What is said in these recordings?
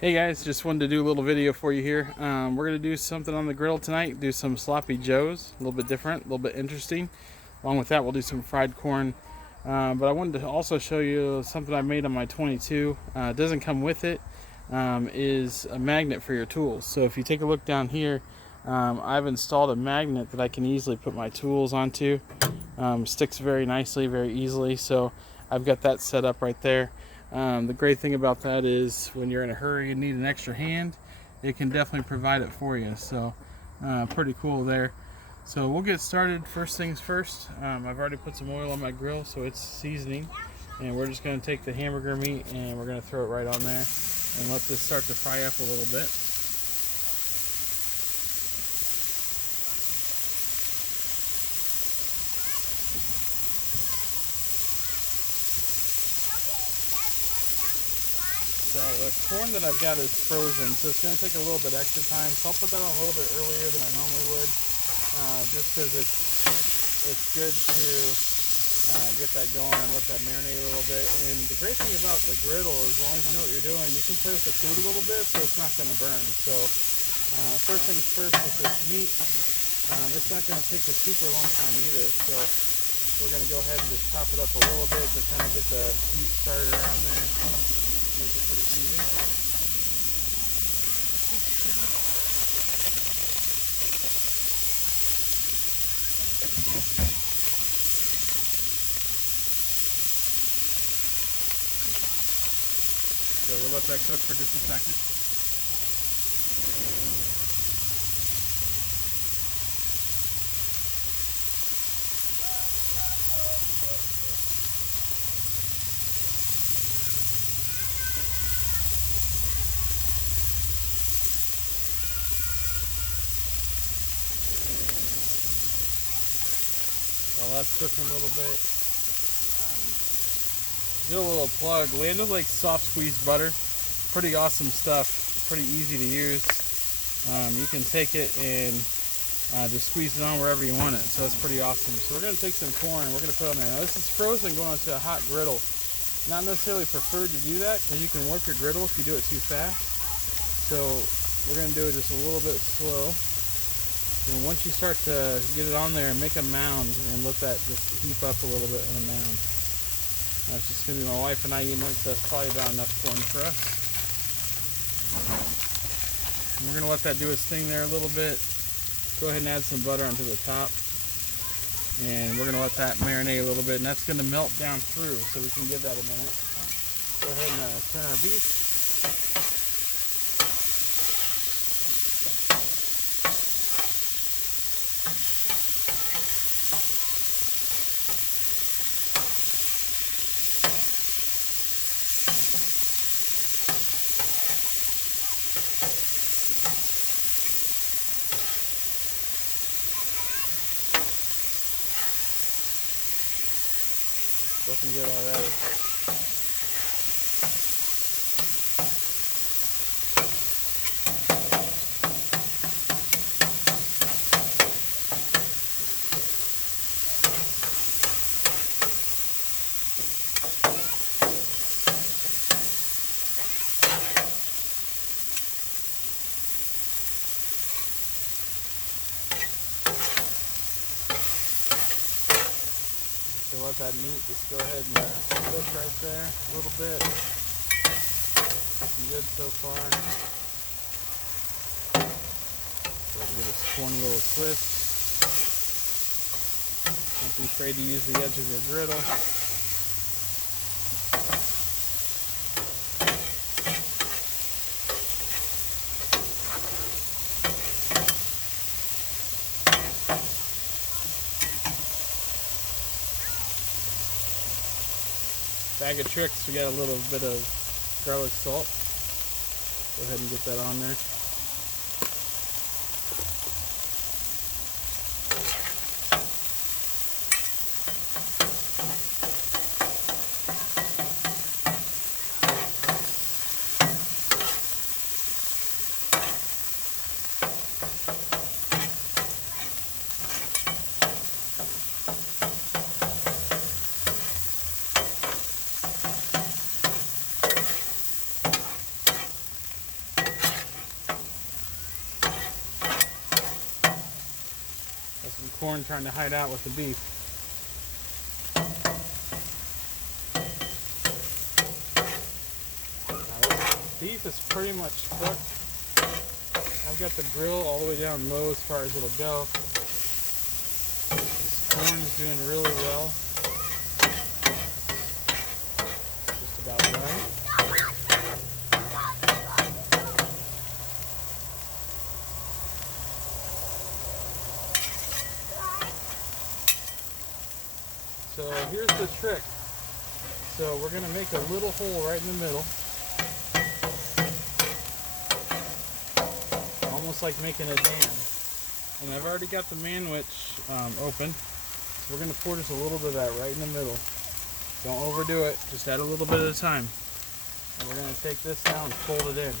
Hey guys, just wanted to do a little video for you here. We're going to do something on the griddle tonight, do some sloppy joes, a little bit different, a little bit interesting. Along with that, we'll do some fried corn. But I wanted to also show you something I made on my 22. It doesn't come with it, is a magnet for your tools. So if you take a look down here, I've installed a magnet that I can easily put my tools onto. Sticks very nicely, very easily. So I've got that set up right there. The great thing about that is when you're in a hurry and need an extra hand, it can definitely provide it for you. So pretty cool there. So we'll get started. First things first, I've already put some oil on my grill, so it's seasoning. And we're just going to take the hamburger meat and we're going to throw it right on there and let this start to fry up a little bit. So the corn that I've got is frozen, so it's going to take a little bit extra time. So I'll put that on a little bit earlier than I normally would, just because it's good to get that going and let that marinate a little bit. And the great thing about the griddle, as long as you know what you're doing, you can play with the food a little bit, so it's not going to burn. So first things first with this meat, it's not going to take a super long time either. So we're going to go ahead and just chop it up a little bit to kind of get the heat started around there. Make it pretty even. So we'll let that cook for just a second. While that's cooking a little bit, do a little plug. Land O'Lakes soft squeeze butter, pretty awesome stuff, pretty easy to use. You can take it and just squeeze it on wherever you want it, so that's pretty awesome. So we're going to take some corn and we're going to put it on there. Now this is frozen going onto a hot griddle. Not necessarily preferred to do that because you can warp your griddle if you do it too fast. So we're going to do it just a little bit slow. And once you start to get it on there, make a mound and let that just heap up a little bit in a mound. That's just going to be my wife and I eating it, so that's probably about enough corn for us. And we're going to let that do its thing there a little bit. Go ahead and add some butter onto the top. And we're going to let that marinate a little bit, and that's going to melt down through, so we can give that a minute. Go ahead and turn our beef. Looking good already. So let that meat just go ahead and cook right there a little bit. Looking good so far. So give this corn a little twist. Don't be afraid to use the edge of your griddle. Bag of tricks, we got a little bit of garlic salt. Go ahead and get that on there. corn trying to hide out with the beef. Beef is pretty much cooked. I've got the grill all the way down low as far as it'll go. This corn is doing really well. Just about done. So here's the trick. So we're going to make a little hole right in the middle. Almost like making a dam. And I've already got the manwich open. So we're going to pour just a little bit of that right in the middle. Don't overdo it. Just add a little bit at a time. And we're going to take this now and fold it in.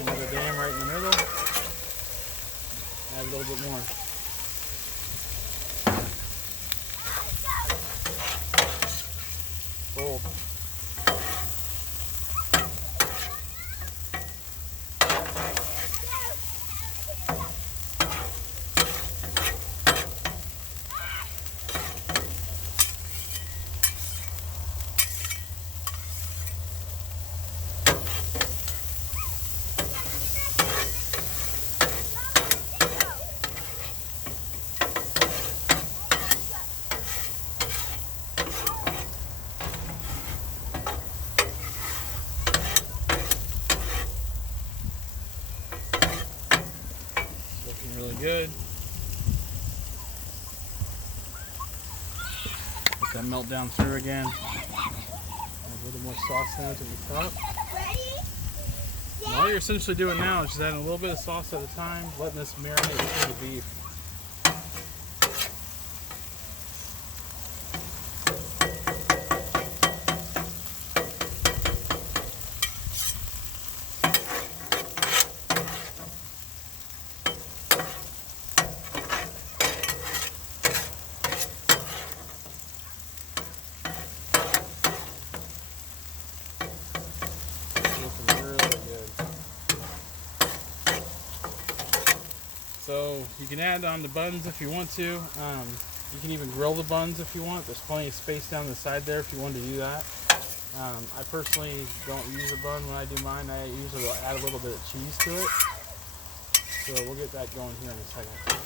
Another dam right in the middle. Add a little bit more. Fold. Really good. Let that melt down through again. Add a little more sauce down to the top. And all you're essentially doing now is just adding a little bit of sauce at a time, letting this marinate through the beef. So you can add on the buns if you want to. You can even grill the buns if you want. There's plenty of space down the side there if you want to do that. I personally don't use a bun when I do mine. I usually will add a little bit of cheese to it. So we'll get that going here in a second.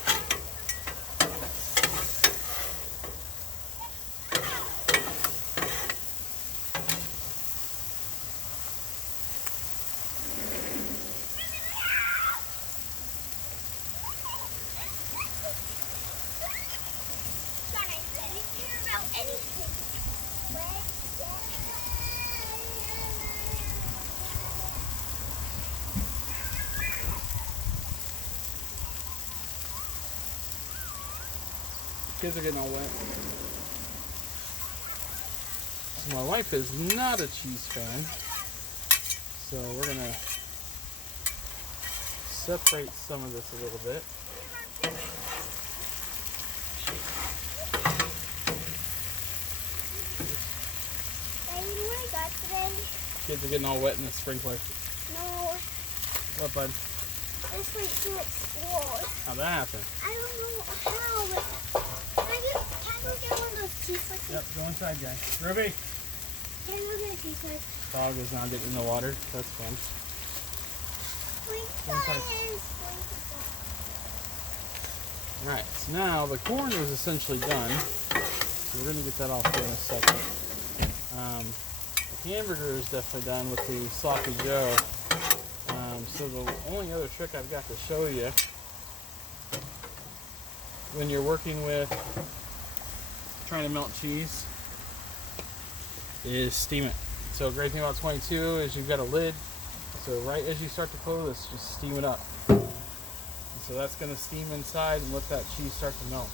Kids are getting all wet. So my wife is not a cheese fan, so we're gonna separate some of this a little bit. Daddy, you know what I got today? Kids are getting all wet in the sprinkler. No. What, bud? This went to explode. How'd that happen? I don't know how, but can I go get one of those tea slips? Yep, go inside, guys. Ruby! Can I go get a tea slip? Dog is now getting in the water. That's fun. Alright, so now the corn is essentially done. So we're going to get that off here in a second. The hamburger is definitely done with the sloppy joe. So the only other trick I've got to show you when you're working with trying to melt cheese is steam it. So a great thing about 22 is you've got a lid. So right as you start to close this, just steam it up. And so that's going to steam inside and let that cheese start to melt.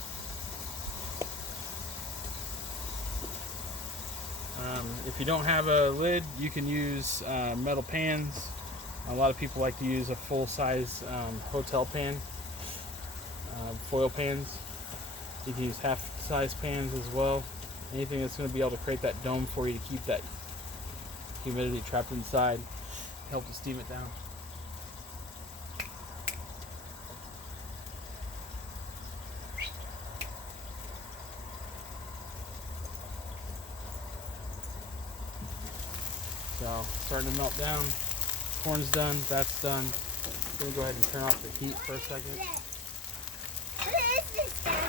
If you don't have a lid, you can use metal pans. A lot of people like to use a full-size hotel pan. foil pans. You can use half-size pans as well. Anything that's going to be able to create that dome for you to keep that humidity trapped inside, help to steam it down. So, starting to melt down. Corn's done, that's done. I'm going to go ahead and turn off the heat for a second. What is this, Daddy?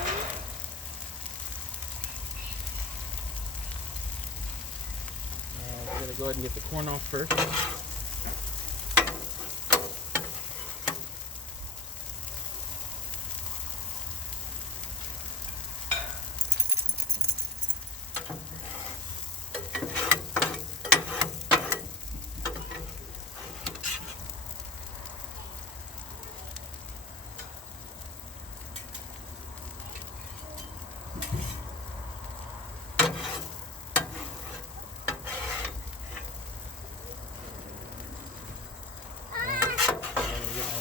We're going to go ahead and get the corn off first.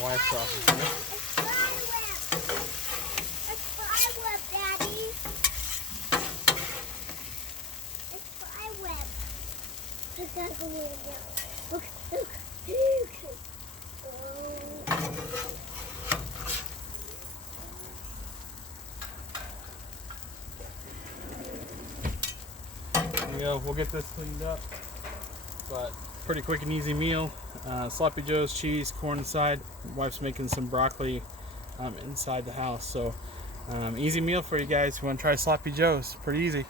Wife's office. It's fly web, Daddy. It's fly web. I gotta go get it. Look, look, look. There you go. We'll get this cleaned up. But pretty quick and easy meal. Sloppy joes, cheese, corn inside. Wife's making some broccoli inside the house. So easy meal for you guys who want to try sloppy joes. Pretty easy.